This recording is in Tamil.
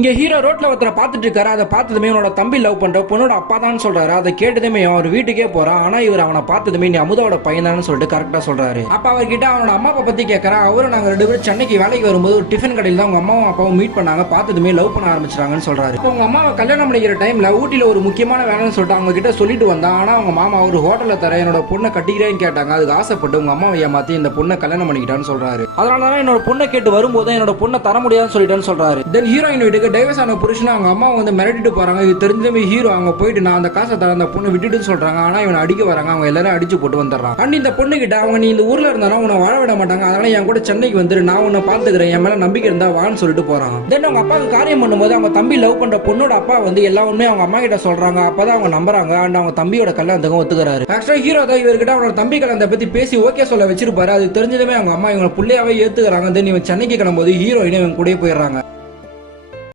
இங்க ஹீரோ ரோட்ல ஒருத்தர பாத்துட்டு இருக்காரு. அதை பார்த்ததுமே இவனோட தம்பி லவ் பண்ற பொண்ணோட அப்பா தான் சொல்றாரு. அதை கேட்டதுமே அவர் வீட்டுக்கே போறான். ஆனா இவர் அவனை பார்த்ததுமே நீ அமுதாவோட பையன் தான் சொல்லிட்டு கரெக்டா சொல்றாரு. அப்ப அவர்கிட்ட அவனோட அம்மா அப்பா பத்தி கேட்கறா. அவரும் நாங்க 2 பேரும் சென்னைக்கு வேலைக்கு வரும்போது ஒரு டிஃபன் கடையில் தான் உங்க அம்மாவும் அப்பாவும் மீட் பண்ணாங்க. பார்த்ததுமே லவ் பண்ண ஆரம்பிச்சாங்கன்னு சொல்றாரு. உங்க அம்மாவை கல்யாணம் பண்ணிக்கிற டைம்ல ஊட்டில ஒரு முக்கியமான வேலைன்னு சொல்லிட்டு அவங்க கிட்ட சொல்லிட்டு வந்தா. ஆனா அவங்க மாமா ஒரு ஹோட்டல்ல தர என்னோட பொண்ணை கட்டிக்கிறேன்னு கேட்டாங்க. அதுக்கு ஆசைப்பட்டு உங்க அம்மாவை ஏமாத்தி இந்த பொண்ணை கல்யாணம் பண்ணிக்கிட்டான்னு சொல்றாரு. அதனாலதான் என்னோட பொண்ணை கேட்டு வரும்போது என்னோட பொண்ணை தர முடியாதுன்னு சொல்லிட்டேன்னு சொல்றாரு. தென் ஹீரோயின் வீட்டுக்கு டைவர்ஸ் ஆன புருஷன் அவங்க அம்மா வந்து மிரட்டிட்டு போறாங்க. இது தெரிஞ்சவே ஹீரோ அவங்க போயிட்டு நான் அந்த காசை தர அந்த பொண்ணை விட்டுட்டு சொல்றாங்க. ஆனா இவனை அடிக்க வராங்க. அவங்க எல்லாரும் அடிச்சு போட்டு வந்துடுறான். அண்ட் இந்த பொண்ணு கிட்ட அவங்க நீ இந்த ஊர்ல இருந்தாலும் உன்னை வாழ விட மாட்டாங்க, அதனால என் கூட சென்னைக்கு வந்துரு, நான் உன்னை பாத்துக்கிறேன், என் மேல நம்பிக்கை இருந்தா வான்னு சொல்லிட்டு போறாங்க. தென் அவங்க அப்பாவுக்கு காரியம் பண்ணும்போது அவங்க தம்பி லவ் பண்ற பொண்ணோட அப்பா வந்து எல்லா உண்மையும் அவங்க அம்மா கிட்ட சொல்றாங்க. அப்பதான் அவங்க நம்புறாங்க. அண்ட் அவங்க தம்பியோட கல்யாணத்துக்கும் ஒத்துக்கிறாரு. ஆக்சுவலா ஹீரோ தான் இவர்கிட்ட அவனோட தம்பி கல்யாணத்தை பத்தி பேசி ஓகே சொல்ல வச்சிருப்பாரு. அது தெரிஞ்சதுமே அவங்க அம்மா இவங்க புள்ளையாவே ஏத்துக்கிறாங்க. தென் இவன் சென்னைக்கு கிளம்பும்போது ஹீரோயின் இவன் கூட போயிடுறாங்க.